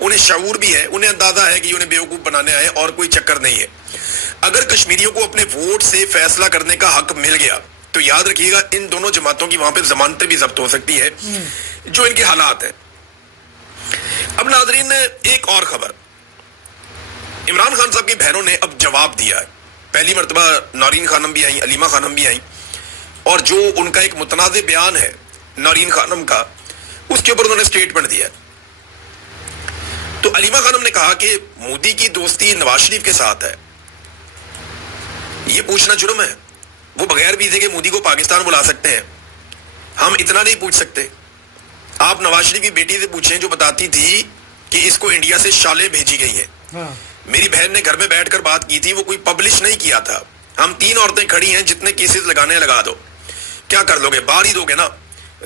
انہیں شعور بھی ہے, انہیں اندازہ ہے کہ انہیں بیوقوف بنانے آئے اور کوئی چکر نہیں ہے. اگر کشمیریوں کو اپنے ووٹ سے فیصلہ کرنے کا حق مل گیا تو یاد رکھیے گا ان دونوں جماعتوں کی وہاں پہ ضمانتیں بھی ضبط ہو سکتی ہے جو ان کے حالات ہیں. اب ناظرین ایک اور خبر, عمران خان صاحب کی بہنوں نے اب جواب دیا ہے. پہلی مرتبہ نورین خانم بھی آئیں, علیمہ خانم بھی آئیں, اور جو ان کا ایک متنازع بیان ہے نورین خانم کا, اس کے اوپر انہوں نے اسٹیٹمنٹ دیا. تو علیمہ خانم نے کہا کہ مودی کی دوستی نواز شریف کے ساتھ ہے, یہ پوچھنا جرم ہے. وہ بغیر ویزے کے مودی کو پاکستان بلا سکتے ہیں, ہم اتنا نہیں پوچھ سکتے. آپ نواز شریف کی بیٹی سے پوچھیں جو بتاتی تھی کہ اس کو انڈیا سے شالیں بھیجی گئی ہیں. میری بہن نے گھر میں بیٹھ کر بات کی تھی, وہ کوئی پبلش نہیں کیا تھا. ہم 3 عورتیں کھڑی ہیں, جتنے کیسز لگانے لگا دو. کیا کر لو گے؟ بار ہی دو گے نا,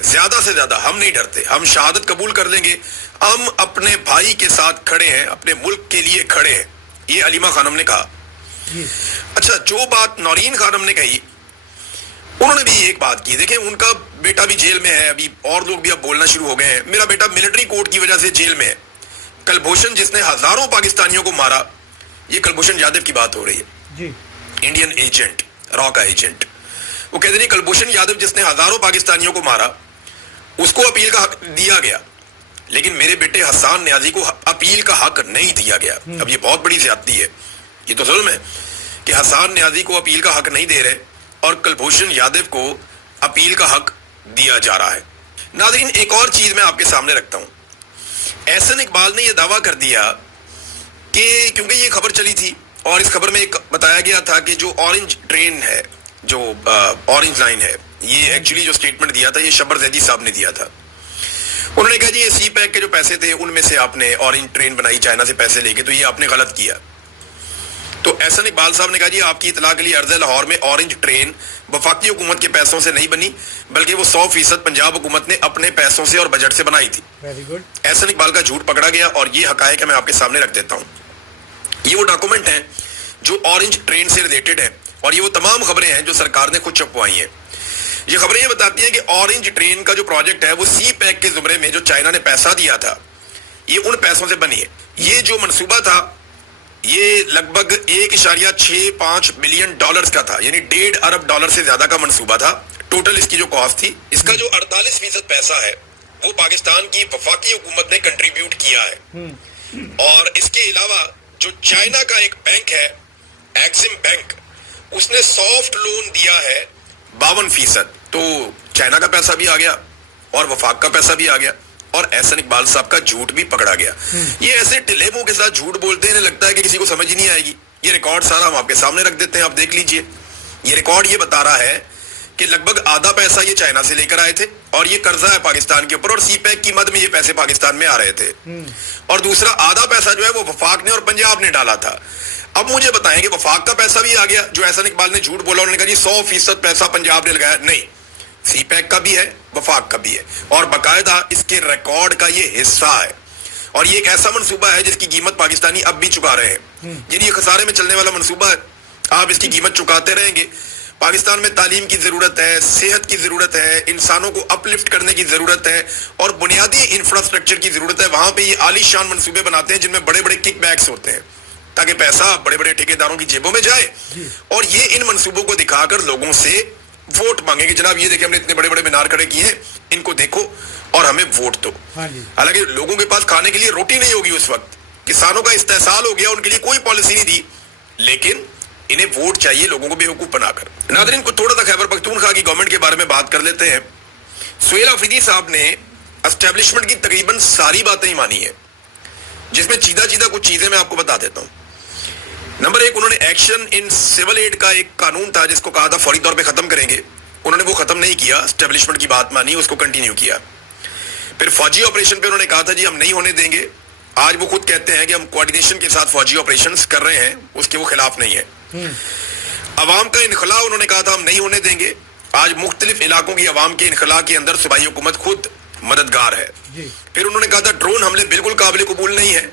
زیادہ سے زیادہ. ہم نہیں ڈرتے, ہم شہادت قبول کر لیں گے. ہم اپنے بھائی کے ساتھ کھڑے ہیں, اپنے ملک کے لیے کھڑے ہیں. یہ علیمہ خانم نے کہا. اچھا, جو بات نورین خانم نے کہی, انہوں نے بھی ایک بات کی. دیکھیں ان کا بیٹا بھی جیل میں ہے ابھی, اور لوگ بھی اب بولنا شروع ہو گئے ہیں. میرا بیٹا ملٹری کورٹ کی وجہ سے جیل میں ہے. کلبھوشن جس نے ہزاروں پاکستانیوں کو مارا, یہ کلبھوشن یادو کی بات ہو رہی ہے, انڈین ایجنٹ, را کا ایجنٹ. وہ کہتے ہیں کلبھوشن یادو جس نے ہزاروں پاکستانیوں کو مارا, اس کو اپیل کا حق دیا گیا, لیکن میرے بیٹے حسان نیازی کو اپیل کا حق نہیں دیا گیا. اب یہ بہت بڑی زیادتی ہے, یہ تو ظلم ہے کہ حسان نیازی کو اپیل کا حق نہیں دے رہے اور کلبھوشن یادو کو اپیل کا حق دیا جا رہا ہے. ناظرین ایک اور چیز میں آپ کے سامنے رکھتا ہوں. احسن اقبال نے یہ دعویٰ کر دیا کہ کیونکہ یہ خبر چلی تھی اور اس خبر میں ایک بتایا گیا تھا کہ جو اورنج ٹرین ہے, جو اورنج لائن ہے, یہ ایکچولی جو سٹیٹمنٹ دیا تھا یہ شبر زیدی صاحب نے دیا تھا. انہوں نے کہا جی یہ سی پیک کے جو پیسے تھے ان میں سے آپ نے اورنج ٹرین بنائی چائنا سے پیسے لے کے, تو یہ آپ نے غلط کیا. تو احسن اقبال صاحب نے کہا جی آپ کی اطلاع کے لیے عرض ہے, لاہور میں اورنج ٹرین وفاقی حکومت کے پیسوں سے نہیں بنی, بلکہ وہ 100% پنجاب حکومت نے اپنے پیسوں سے اور بجٹ سے بنائی تھی. احسن اقبال کا جھوٹ پکڑا گیا اور یہ حقائق میں آپ کے سامنے رکھ دیتا ہوں. یہ وہ ڈاکومنٹ ہیں جو اورنج ٹرین سے ریلیٹڈ ہیں, اور یہ وہ تمام خبریں ہیں جو سرکار نے خود چھپوائی ہیں. یہ خبریں یہ بتاتی ہیں کہ اورنج ٹرین کا جو پروجیکٹ ہے وہ سی پیک کے زمرے میں جو چائنا نے پیسہ دیا تھا, یہ ان پیسوں سے بنی ہے. یہ جو منصوبہ تھا یہ لگ بھگ 1.65 بلین ڈالرز کا تھا, یعنی 1.5 ارب ڈالر سے زیادہ کا منصوبہ تھا. ٹوٹل اس کی جو کاسٹ تھی, اس کا جو 48% پیسہ ہے وہ پاکستان کی وفاقی حکومت نے کنٹریبیوٹ کیا ہے. اور اس کے علاوہ جو چائنا کا ایک بینک ہے ایکسم بینک, اس نے سافٹ لون دیا ہے 52%. تو چائنا کا پیسہ بھی آ گیا اور وفاق کا پیسہ بھی آ گیا, اور احسن اقبال صاحب کا جھوٹ بھی پکڑا گیا. یہ ایسے ٹھلے منہ کے ساتھ جھوٹ بولتے ہیں, لگتا ہے کہ کسی کو سمجھ ہی نہیں آئے گی. یہ ریکارڈ سارا ہم آپ کے سامنے رکھ دیتے ہیں, آپ دیکھ لیجئے. یہ ریکارڈ یہ بتا رہا ہے کہ لگ بھگ آدھا پیسہ یہ چائنا سے لے کر آئے تھے اور یہ قرضہ ہے پاکستان کے اوپر, اور سی پیک کی مد میں یہ پیسے پاکستان میں آ رہے تھے. اور دوسرا آدھا پیسہ جو ہے وہ وفاق نے اور پنجاب نے ڈالا تھا. اب مجھے بتائیں کہ وفاق کا پیسہ بھی آ گیا, جو احسن اقبال نے جھوٹ بولا, انہوں نے کہا جی 100% پیسہ پنجاب نے لگایا. نہیں, سی پیک کا بھی ہے, وفاق کا بھی ہے, اور باقاعدہ اس کے ریکارڈ کا یہ حصہ ہے. اور یہ ایک ایسا منصوبہ ہے جس کی قیمت پاکستانی اب بھی چکا رہے ہیں. یعنی یہ خسارے میں چلنے والا منصوبہ ہے, آپ اس کی قیمت چکاتے رہیں گے. پاکستان میں تعلیم کی ضرورت ہے, صحت کی ضرورت ہے, انسانوں کو اپ لفٹ کرنے کی ضرورت ہے, اور بنیادی انفراسٹرکچر کی ضرورت ہے. وہاں پہ یہ عالی شان منصوبے بناتے ہیں جن میں بڑے بڑے کک بیکس ہوتے ہیں تاکہ پیسہ بڑے بڑے ٹھیکیداروں کی جیبوں میں جائے, اور یہ ان منصوبوں کو دکھا کر لوگوں سے ووٹ مانگے کہ جناب یہ دیکھیں ہم نے اتنے بڑے بڑے مینار کھڑے کیے ہیں, ان کو دیکھو اور ہمیں ووٹ دو. حالانکہ لوگوں کے پاس کھانے کے لیے روٹی نہیں ہوگی اس وقت, کسانوں کا استحصال ہو گیا, ان کے لیے کوئی پالیسی نہیں دی, لیکن انہیں ووٹ چاہیے لوگوں کو بیوقوف بنا کر. ناظرین کو تھوڑا سا خیبر پختونخوا کی گورنمنٹ کے بارے میں بات کر لیتے ہیں. سہیل آفریدی صاحب نے اسٹیبلشمنٹ کی تقریباً ساری باتیں ہی مانی ہیں, جس میں چیدہ کچھ چیزیں میں آپ کو بتا دیتا ہوں. نمبر 1, انہوں نے ایکشن ان سول ایڈ کا ایک قانون تھا جس کو کہا تھا فوری طور پہ ختم کریں گے, انہوں نے وہ ختم نہیں کیا, اسٹیبلشمنٹ کی بات مانی, اس کو کنٹینیو کیا. پھر فوجی آپریشن پہ انہوں نے کہا تھا جی ہم نہیں ہونے دیں گے. آج وہ خود کہتے ہیں کہ ہم کوارڈینیشن کے ساتھ فوجی آپریشنز کر رہے ہیں, اس کے وہ خلاف نہیں ہے. عوام کا انخلاء انہوں نے کہا تھا ہم نہیں ہونے دیں گے. آج مختلف علاقوں کی عوام کے انخلاء کے اندر صوبائی حکومت خود مددگار ہے. پھر انہوں نے کہا تھا ڈرون حملے بالکل قابل قبول نہیں ہے.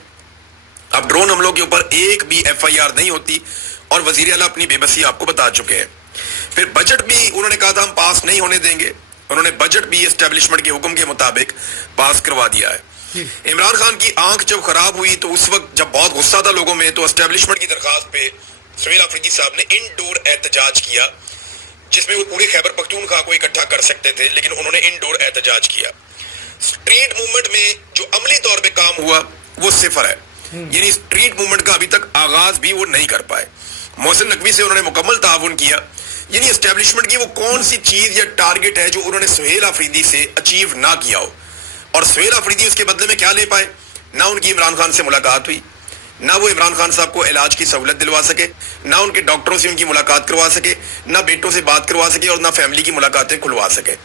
اب ڈرون حملوں کے اوپر ایک بھی FIR نہیں ہوتی, اور وزیر اعلیٰ اپنی بے بسی آپ کو بتا چکے ہیں. پھر بجٹ بھی انہوں نے کہا تھا ہم پاس نہیں ہونے دیں گے, انہوں نے بجٹ بھی اسٹیبلشمنٹ کے حکم کے مطابق پاس کروا دیا ہے. عمران خان کی آنکھ جب خراب ہوئی تو اس وقت جب بہت غصہ تھا لوگوں میں تو اسٹیبلشمنٹ کی درخواست پہ سہیل آفریدی صاحب نے انڈور احتجاج کیا جس میں وہ پورے خیبر پختونخوا کو اکٹھا کر سکتے تھے لیکن انہوں نے انڈور احتجاج کیا. اسٹریٹ موومنٹ میں جو عملی طور پہ کام ہوا وہ صفر ہے, یعنی اسٹریٹ موومنٹ کا ابھی تک آغاز بھی وہ نہیں کر پائے. محسن نقوی سے انہوں نے مکمل تعاون کیا, یعنی اسٹیبلشمنٹ کی وہ کون سی چیز یا ٹارگٹ ہے جو انہوں نے سہیل آفریدی سے اچیو نہ کیا ہو, اور سہیل آفریدی اس کے بدلے میں کیا لے پائے. نہ ان کی عمران خان سے ملاقات ہوئی, نہ وہ عمران خان صاحب کو علاج کی سہولت دلوا سکے, نہ ان کے ڈاکٹروں سے ان کی ملاقات کروا سکے, نہ بیٹوں سے بات کروا سکے اور نہ فیملی کی ملاقاتیں کھلوا سکے,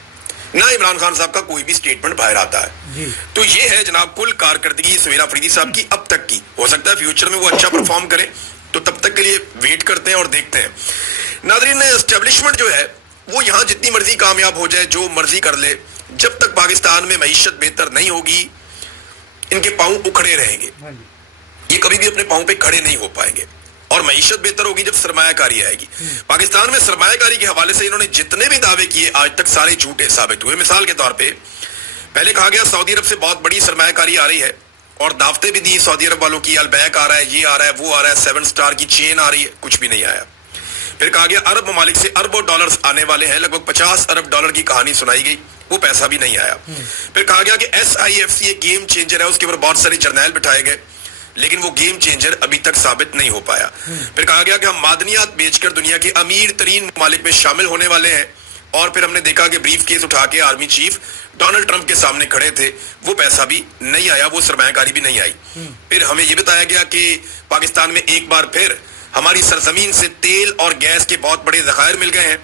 نہ عمران خان صاحب کا کوئی بھی سٹیٹمنٹ باہر آتا ہے. تو یہ ہے جناب کل کارکردگی سہیل آفریدی صاحب کی اب تک کی. ہو سکتا ہے فیوچر میں وہ اچھا پرفارم کرے, تو تب تک کے لیے ویٹ کرتے ہیں اور دیکھتے ہیں. ناظرین, اسٹیبلشمنٹ جو ہے وہ یہاں جتنی مرضی کامیاب ہو جائے, جو مرضی کر لے, جب تک پاکستان میں معیشت بہتر نہیں ہوگی ان کے پاؤں اکھڑے رہیں گے, یہ کبھی بھی اپنے پاؤں پہ کھڑے نہیں ہو پائیں گے. اور معیشت بہتر ہوگی جب سرمایہ کاری آئے گی. پاکستان میں سرمایہ کاری کے حوالے سے انہوں نے جتنے بھی دعوے کیے آج تک سارے جھوٹے ثابت ہوئے. مثال کے طور پہ پہلے کہا گیا سعودی عرب سے بہت بڑی سرمایہ کاری آ رہی ہے اور دعوتیں بھی دی سعودی عرب والوں کی, البیک آ رہا ہے, یہ آ رہا ہے, وہ آ رہا ہے, 7 سٹار کی چین آ رہی ہے, کچھ بھی نہیں آیا. پھر کہا گیا عرب ممالک سے اربوں ڈالرز آنے والے ہیں, لگ بھگ 50 ارب ڈالر کی کہانی سنائی گئی, وہ پیسہ بھی نہیں آیا. پھر کہا گیا کہ SIFC ایک گیم چینجر ہے, اس کے اوپر بہت سارے جرنیل بٹھائے گئے لیکن وہ گیم چینجر ابھی تک ثابت نہیں ہو پایا. پھر کہا گیا کہ ہم معدنیات بیچ کر دنیا کے امیر ترین ممالک میں شامل ہونے والے ہیں, اور پھر ہم نے دیکھا کہ بریف کیس اٹھا کے آرمی چیف ڈونلڈ ٹرمپ کے سامنے کھڑے تھے, وہ پیسہ بھی نہیں آیا, وہ سرمایہ کاری بھی نہیں آئی. پھر ہمیں یہ بتایا گیا کہ پاکستان میں ایک بار پھر ہماری سرزمین سے تیل اور گیس کے بہت بڑے ذخائر مل گئے ہیں,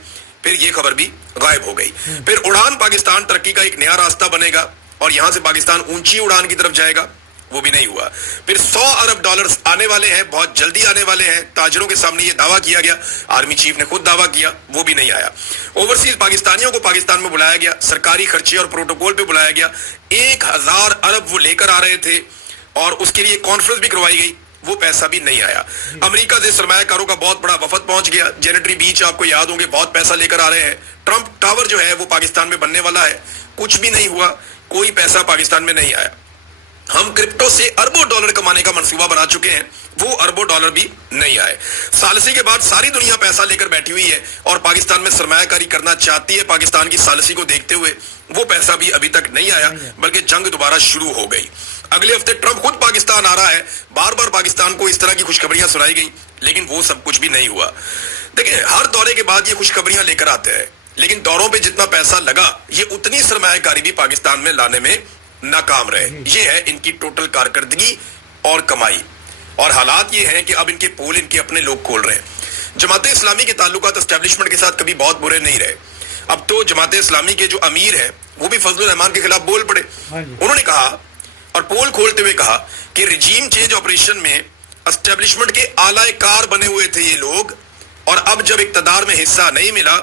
پھر یہ خبر بھی غائب ہو گئی. پھر اڑان پاکستان ترقی کا ایک نیا راستہ بنے گا اور یہاں سے پاکستان اونچی اڑان کی طرف جائے گا, وہ بھی نہیں ہوا. پھر 100 ارب ڈالرز آنے والے ہیں, بہت جلدی آنے والے ہیں, تاجروں کے سامنے یہ دعویٰ کیا گیا, آرمی چیف نے خود دعویٰ کیا, وہ بھی نہیں آیا. اوورسیز پاکستانیوں کو پاکستان میں بلایا گیا, سرکاری خرچے اور پروٹوکول پہ بلایا گیا, 1000 ارب وہ لے کر آ رہے تھے اور اس کے لیے کانفرنس بھی کروائی گئی, وہ پیسہ بھی نہیں آیا. امریکہ سے سرمایہ کاروں کا بہت بڑا وفد پہنچ گیا, جینیٹری بیچ آپ کو یاد ہوں گے بہت پیسہ لے کر آ رہے ہیں. ٹرمپ ٹاور جو ہے وہ پاکستان میں بننے والا ہے, کچھ بھی نہیں ہوا, کوئی پیسہ پاکستان میں نہیں آیا. ہم کرپٹو سے اربوں ڈالر کمانے کا منصوبہ بنا چکے ہیں, وہ اربوں ڈالر بھی نہیں آئے. ثالثی کے بعد ساری دنیا پیسہ لے کر بیٹھی ہوئی ہے اور پاکستان میں سرمایہ کاری کرنا چاہتی ہے پاکستان کی ثالثی کو دیکھتے ہوئے, وہ پیسہ بھی ابھی تک نہیں آیا, بلکہ جنگ دوبارہ شروع ہو گئی. اگلے ہفتے ٹرمپ خود پاکستان آ رہا ہے, بار بار پاکستان کو اس طرح کی خوشخبریاں سنائی گئی لیکن وہ سب کچھ بھی نہیں ہوا. دیکھیں, ہر دورے کے بعد یہ خوشخبریاں لے کر آتے ہیں لیکن دوروں پہ جتنا پیسہ لگا یہ اتنی سرمایہ کاری بھی پاکستان میں لانے میں ناکام رہے. یہ ہے ان کی ٹوٹل کارکردگی اور کمائی. اور حالات یہ ہیں کہ اب ان کے پول ان کے اپنے لوگ کھول رہے ہیں. جماعت اسلامی کے تعلقات اسٹیبلشمنٹ کے ساتھ کبھی بہت برے نہیں رہے. اب تو جماعت اسلامی کے جو امیر ہیں وہ بھی فضل الرحمان کے خلاف بول پڑے. انہوں نے کہا اور پول کھولتے ہوئے کہا کہ رجیم چینج آپریشن میں اسٹیبلشمنٹ کے اعلی کار بنے ہوئے تھے یہ لوگ, اور اب جب اقتدار میں حصہ نہیں ملا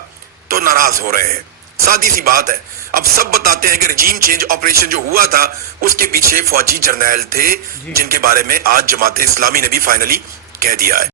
تو ناراض ہو رہے ہیں. سادی سی بات ہے. اب سب بتاتے ہیں کہ رجیم چینج آپریشن جو ہوا تھا اس کے پیچھے فوجی جرنیل تھے جن کے بارے میں آج جماعت اسلامی نے بھی فائنلی کہہ دیا ہے.